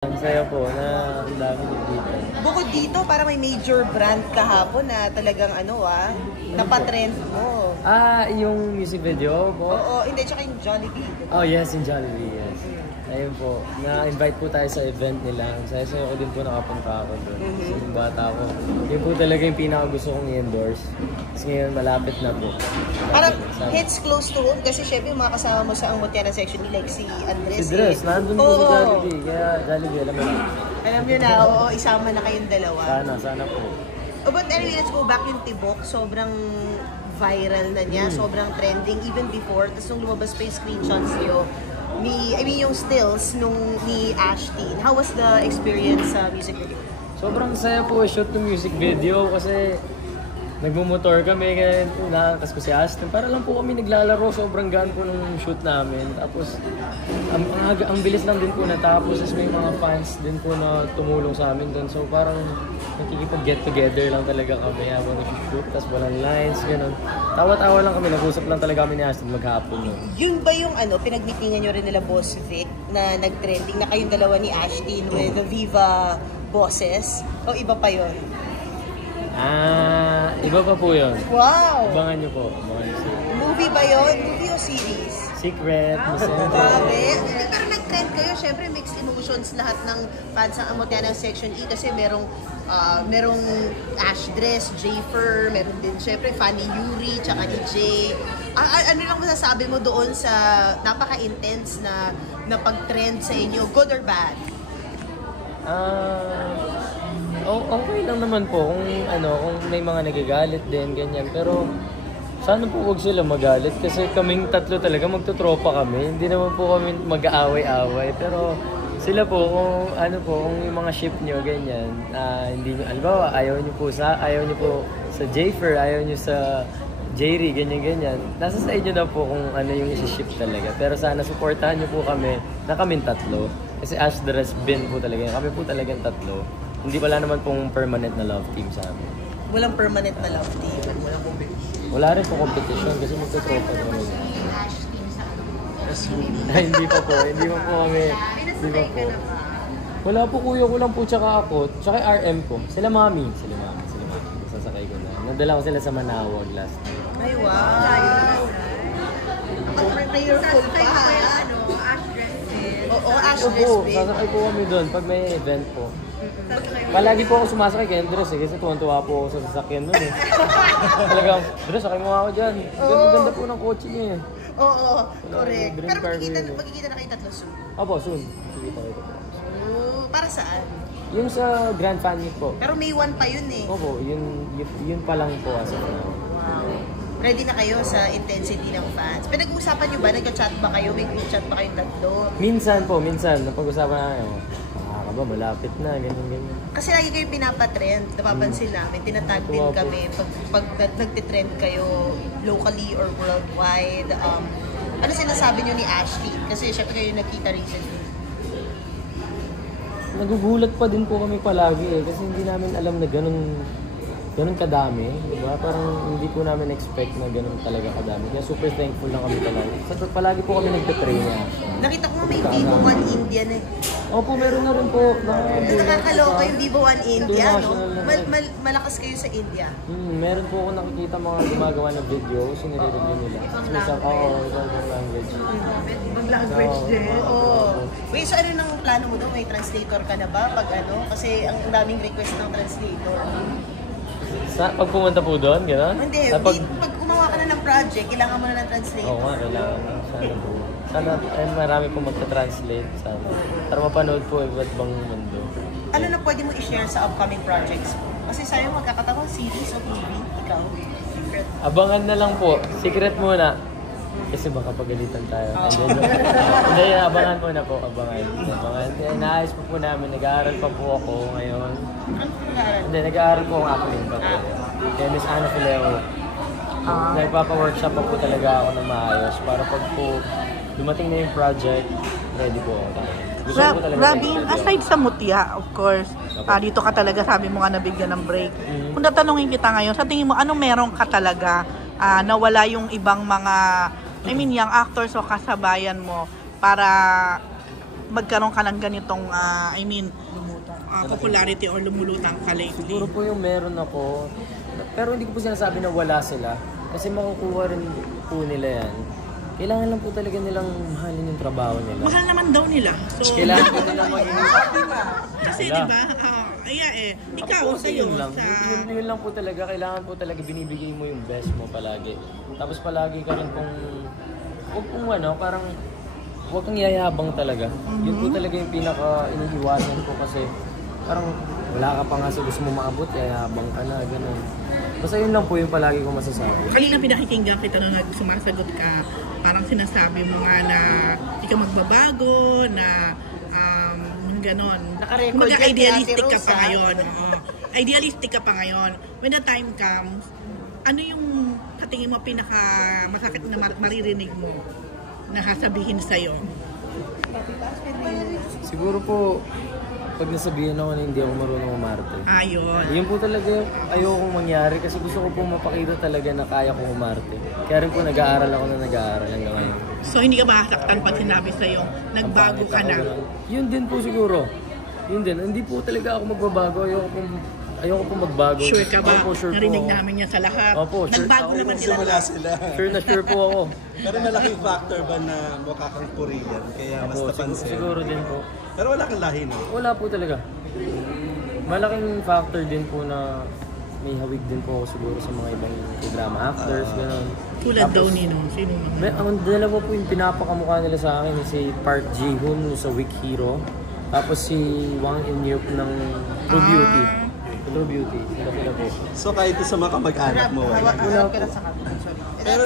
Ang saya po na ang dami dito. Bukod dito, para may major brand kahapon na talagang napatrend mo. Yung music video po? Oo, hindi, tsaka yung Jollibee. Oh yes, in Jollibee, yes. Ayun po, na-invite po tayo sa event nila. Saya-saya ko din po nakapunta ako doon. Kasi yung bata ko, yun po talaga yung pinaka-gusto kong i-endorse. Kasi ngayon malapit na po. Parang hits close to home kasi syempre yung mga kasama mo sa ang Mutiana section like si Andres. Si Dres, nandun po sa Jollibee. Kaya Jollibee, alam mo na. Alam nyo na, oo, isama na kayong dalawa. Sana po. But anyway, let's go back yung Tibok. Sobrang viral na niya, sobrang trending even before. Tapos nung lumabas pa yung screenshots niyo, yung stills ni Ashtin. How was the experience sa music video? Sobrang saya po shoot ng music video kasi nagmumotor kami, kaya nakakas ko si Ashtin. Para lang po kami naglalaro, sobrang gaan po ng shoot namin. Tapos, ang bilis lang din po natapos. Tapos may mga fans din po na tumulong sa amin doon. So parang nakikipag-get together lang talaga kami habang nag-shoot. Tapos walang lines, gano'n. Tawa-tawa lang kami, nag-usap lang talaga kami ni Ashtin maghapon. No? Yun ba yung pinagmitingan nyo rin nila Boss Vic na nag-trending na kayong dalawa ni Ashtin with the Viva Bosses? O iba pa yun? Iba pa po yun. Wow! Abangan nyo po. Movie ba yun? Movie o series? Secret, Messenger. Grabe. Pero nag-trend kayo, syempre mixed emotions lahat ng fans ng Mutiana Section E kasi merong Ash Dress, Jayfer, meron din syempre Fanny Yuri, tsaka ni Jay. Ano lang masasabi mo doon sa napaka-intense na pag-trend sa inyo, good or bad? Okay lang naman po kung may mga nagagalit din, ganyan. Pero sana po huwag sila magalit kasi kaming tatlo talaga magtutropa kami. Hindi naman po kami mag-aaway-away. Pero sila po, kung yung mga ship nyo, ganyan, hindi nyo, albawa, ayaw nyo po sa Jayfer, ayaw nyo sa Jayri, ganyan-ganyan. Nasa sa inyo na po kung ano yung isi-ship talaga. Pero sana supportahan nyo po kami na kaming tatlo. Kasi Ash the Rest bin po talaga. Kami po talagang tatlo. Hindi wala naman pong permanent na love team sa amin. Walang permanent na love team. Walang competition. Wala rin po competition kasi magtutropa naman. Hindi pa po kami. Hindi pa po. Wala po, kuya ko lang po tsaka ako. Tsaka RM po. Sila mami. Sasakay ko na. Nadala ko sila sa Manawag last time. Ay, wow! Prayerful pa. Ash dresses. Oo, Ash Opo, dress. sasakay po kami doon pag may event po. Palagi po ako sumasakay kay Andres kasi tuwan-tuwa po ako sa sasakyan doon eh. Talagang, Andres, sakay mo ako dyan. Ganda po ng kotse niya eh. Oo, correct. Pero magkikita na kayo tatlo soon? Opo, soon. Magkikita kayo tatlo. Para saan? Yung sa Grand Fan Meet po. Pero May 1 pa yun eh. Opo, yun pa lang po as of now. Wow. Ready na kayo sa intensity ng fans? Pinag-uusapan nyo ba? Nagka-chat ba kayo? May group chat ba kayong tatlo? Minsan. Napag-usapan namin, malapit na, ganyan. Kasi lagi kayo pinapatrend. Napapansin namin. Tinatag din kami. Pag nagtitrend kayo locally or worldwide. Ano sinasabi nyo ni Ashley? Kasi syempre kayo nagkita recently. Nagugulat pa din po kami palagi eh. Kasi hindi namin alam na ganun kadami, diba? Parang hindi po namin expect na ganun talaga kadami. Kaya super thankful lang kami talaga. Palagi po kami nagpe-pray na. Nakita ko may Vivo One India na. Opo, meron na rin po. Nakakaloka yung Vivo One India, no? Malakas kayo sa India. Meron po ako nakikita mga gumagawa ng video, sinire-review nila. Ibang language. Ibang language din. Wait, so ano nang plano mo doon? May translator ka na ba? Kasi ang daming request ng translator. Pag pumunta po doon, gano'n? Hindi, pag gumawa ka na ng project, kailangan mo na ng translator. Oo nga, kailangan. Sana po. Sana marami po magta-translate sana. Para mapanood po iba't ibang mundo. Ano na pwede mo i-share sa upcoming projects mo? Kasi sa'yo magkakatawa series o movie, ikaw, secret. Abangan na lang po. Secret muna. Kasi baka pagalitan tayo. Hindi, abangan muna po. Abangan. Inaayos po namin. Nag-aaral pa po ako ngayon. Hindi, nag-aaral po ang acting pa po. Kaya Miss Ana Fileo. Nagpapa-workshop pa po talaga ako na maayos para pag po dumating na yung project, ready po ako. Robin, aside sa Mutya, of course, dito ka talaga, sabi mo nga nabigyan ng break. Kung tatanungin kita ngayon, sa tingin mo, anong meron ka talaga na wala yung ibang mga, young actors o kasabayan mo para magkaroon ka ng ganitong, popularity or lumulutang ka lately? Siguro po yung meron ako, pero hindi ko po sinasabi na wala sila. Kasi makukuha rin po nila yan. Kailangan lang po talaga nilang mahalin yung trabaho nila. Mahal naman daw nila. So, Kailangan po nila maging... kasi diba, ikaw sa'yo, yun lang. Yun lang po talaga. Kailangan po talaga binibigay mo yung best mo palagi. Tapos palagi ka rin huwag kung parang huwag kang yayabang talaga. Yun po talaga yung pinaka iniiwasan ko kasi parang wala ka pa nga sa gusto mo maabot, yayabang ka na, gano'n. Basta yun lang po yung palagi ko masasabi. Kanina pinakikinggan kita na sumasagot ka, parang sinasabi mo nga na di ka magbabago, na gano'n. Naka-record yan, Idealistic ka Ate pa Rose, ngayon. Oo. Idealistic ka pa ngayon. When the time comes, ano yung katingin mo pinaka masakit na maririnig mo na sasabihin sa'yo? Siguro po, pag nasabihan ako na hindi ako marunong umarte. Ayun. Yun po talaga yung ayokong mangyari kasi gusto ko po mapakita talaga na kaya kong umarte. Kaya rin po nag-aaral ako na nag-aaral hanggang ngayon. So hindi ka ba saktan pag sinabi sa'yo, nagbago ka na? Yun din po siguro. Yun din. Hindi po talaga ako magbabago. Ayoko po magbago. Sure ka ba? Opo, sure Narinig po ako. namin yan sa lahat. Opo, sure. Nagbago naman sila. Simula sila. Sure na sure po ako. Pero malaking factor ba na mukha kang Korean? Kaya mas Opo, napansin. siguro din po. Pero wala kang lahi, no? Wala po talaga. Malaking factor din po na may hawig din po ako siguro sa mga ibang drama actors, gano'n. Tulad daw nino. Sino mga? Ang dalawa po yung pinapakamukha nila sa akin, si Park Ji-hoon sa Weak Hero, tapos si Wang In-yeop ng True Beauty. True Beauty, sila po. So kahit sa mga kamag-anak mo, wala. Wala ka sa kapatid. Sorry. Pero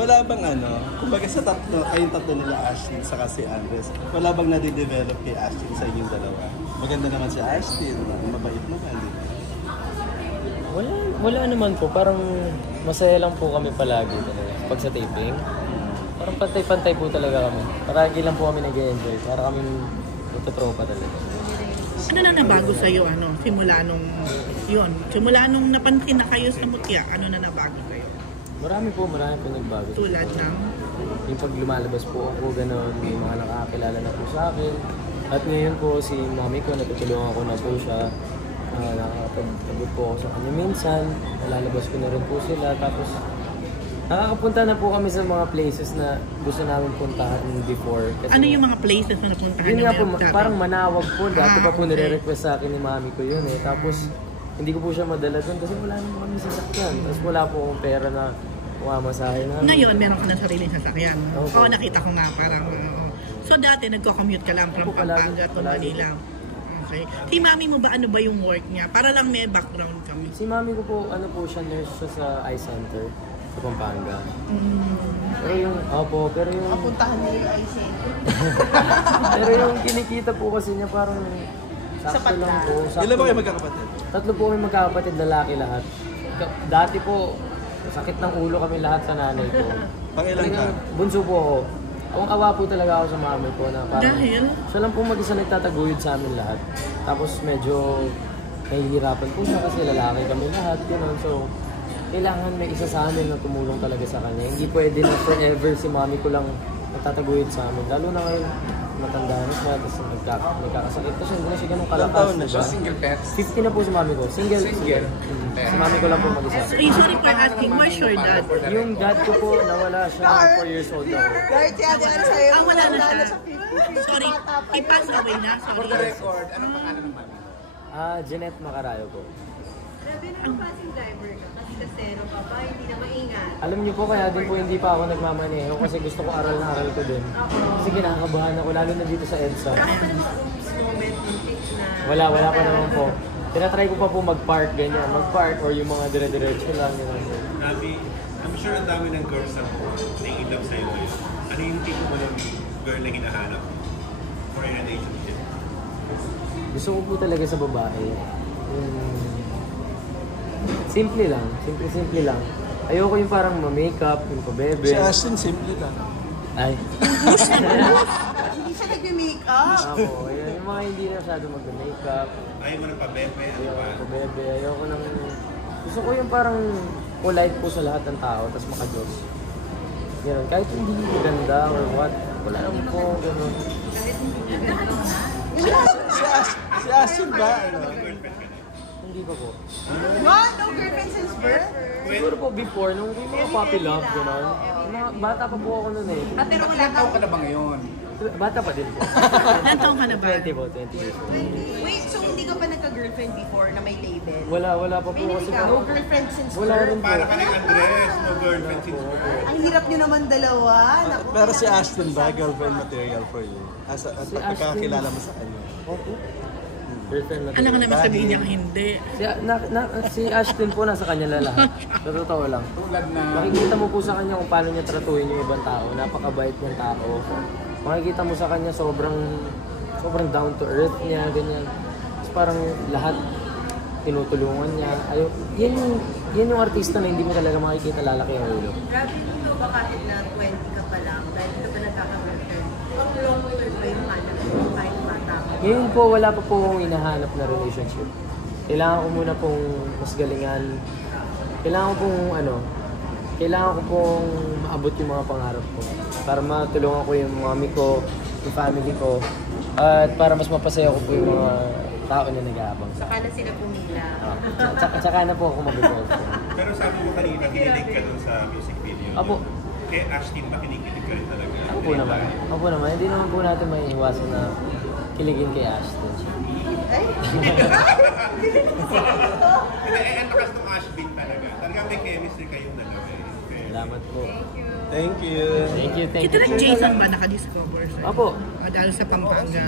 wala bang kumbaga sa kayong tatlo nila, Ashlyn saka si Andres, wala bang nade-develop kay Ashlyn sa inyong dalawa? Maganda naman si Ashlyn, mabait naman, di ba? Wala naman po, parang masaya lang po kami palagi talaga. Pag sa taping, parang pantay-pantay po talaga kami. Paragi lang po kami nag-enjoy, para kami nagtotropa talaga. Ano na nabago sa'yo, simula nung napansin na kayo sa mutya, ano na nabago sa'yo? Marami po nagbago. Tulad ng? Yung pag lumalabas po ako, gano'n, may mga nakakakilala na po sa akin. At ngayon po, si mami ko, natutulungan ko na po siya. Nakakapagpagod po ako sa kanya minsan. Nalalabas ko na rin po sila. Tapos, nakakapunta na po kami sa mga places na gusto namin puntahan before. Kasi, Ano yung mga places na napuntahan yun na nga po, meron dati? parang Manawag po. Dati pa po okay. nire-request sa akin ni mami ko yun eh. Tapos, hindi ko po siya madala doon kasi wala naman kami sasakyan. Tapos wala po akong pera na umamasahin namin. Ngayon, meron ka ng sariling sasakyan. Opo. Oo, nakita ko nga parang. So dati, nagko-commute ka lang from Opo, palagi. Pampanga to Manila. Okay. Si mami mo ba, ano ba yung work niya? Para lang may background kami. Si mami ko po, siya, nurse siya sa eye center sa Pampanga. Pero yung Kapuntahan niyo yung IC. pero yung kinikita po kasi niya parang sakto Sapat lang lang. po. Sakto. Ilan ba kayo magkakapatid? Tatlo po kami magkakapatid, lalaki lahat. Dati po, sakit ng ulo kami lahat sa nanay ko. Pangilan ka? Bunso po ako. Ang awa po talaga ako sa mami ko na parang Dahil? siya lang po mag-isa nagtataguyod sa amin lahat. Tapos medyo nahihirapan po siya kasi lalaki kami lahat, gano'n. So, kailangan may isa sa amin na tumulong talaga sa kanya. Hindi pwede na forever si mami ko lang magtataguyod sa amin. Lalo na ngayon, matanda na siya, tapos nagkakasakit kasi hindi na siya ganun kalakas. Ilang taon na siya? Single pets? 50 na po si mami ko. Single. Si mami ko lang po mag-isa. Sorry for asking, where's your dad? Yung dad ko po, nawala siya nung 4 years old ako. Guard, si Ate Ano sa'yo. Wala na siya. sa 50. Sorry, i-pass away na. For the Sorry. record, anong pangalan ng mami? Jeanette Macarayo po. Grabe naman klaseng driver ka kasi kasero ka pa, hindi na maingat. Alam niyo po, kaya din po hindi pa ako nagmamaneho kasi gusto ko aral na aral ko din. Kasi kinakabahan ako, lalo na dito sa EDSA. Wala ka pa naman oops moment yung fix na... Wala pa naman po. Tinatry ko pa po mag-park, ganyan. Mag-park or yung mga dire-diretso lang. Ganyan. Nabi, I'm sure ang dami ng girls na nai-love sa'yo ngayon. Ano yung tipo mo ng girl na hinahanap for a relationship? Gusto ko po talaga sa babae. Simple lang. Simple lang. Ayoko yung parang ma-makeup, yung pabebe. Si Ashlyn, simple lang. Ay. Hindi siya nag-make-up. Ako, ayun, yung mga hindi na masyado mag-makeup. Ayaw mo ng pabebe, ano Ayoko ba? ng pabebe. Ayoko ng... Gusto ko yung parang polite po sa lahat ng tao, tapos maka-Diyos. Ganun. Kahit hindi maganda or what, Wala naman po gano'n. Si Ashton ba? Ano? Hindi pa po. What? No girlfriend since birth? Siguro po before, nung may mga puppy love, gano'n. Bata pa po ako nun eh. Pero wala Tao ka na ba ngayon? Bata pa din po. Ilan taong ka na ba? 20 po, 20 years old. Wait, so hindi ka pa nagka-girlfriend before na may label? Wala pa po kasi No po. girlfriend since Wala birth? rin po. Para ka rin Andres, no girlfriend since birth. Ang hirap nyo naman dalawa. Naku, Pero si Ashton ba, girlfriend material for you? As Si pagkakakilala mo sa kanya. Okay. Girlfriend na Ano ka naman sabihin niyang hindi? Si Ashton po nasa kanya na lahat. Sa totoo lang. Tulad na... Makikita mo po sa kanya kung paano niya tratuhin yung ibang tao. Napakabait ng tao. Makikita mo sa kanya sobrang down to earth niya, ganyan. Tapos parang lahat tinutulungan niya. Yan yung artista na hindi mo talaga makikita lalaki ang ulo. Grabe nito ba kahit na 20 ka pa lang, dahil hindi ka pa nagkaka-girlfriend, pang long term ba yung hanap mo kahit bata ka? Ngayon po, wala pa po akong hinahanap na relationship. Kailangan ko muna pong mas galingan. Kailangan ko pong maabot yung mga pangarap ko. Para matulungan ko yung mami ko, yung family ko. At para mas mapasaya ko po yung mga tao na nag-aabang sa Saka na sila pumila. Tsaka na po ako mag-girlfriend. Pero sabi mo kanina, kinilig ka dun sa music video. Apo. Kay Ashton ba kinikilig ka rin talaga? Ako po naman. Hindi naman po natin may iwasan na kiligin kay Ashton. Ang lakas ng Ashton talaga. Talagang may chemistry kayong dalawa. Salamat po. Thank you. Thank you. Kita ng Jason ba nakadiscover sa'yo? Apo. Dahil sa Pampanga.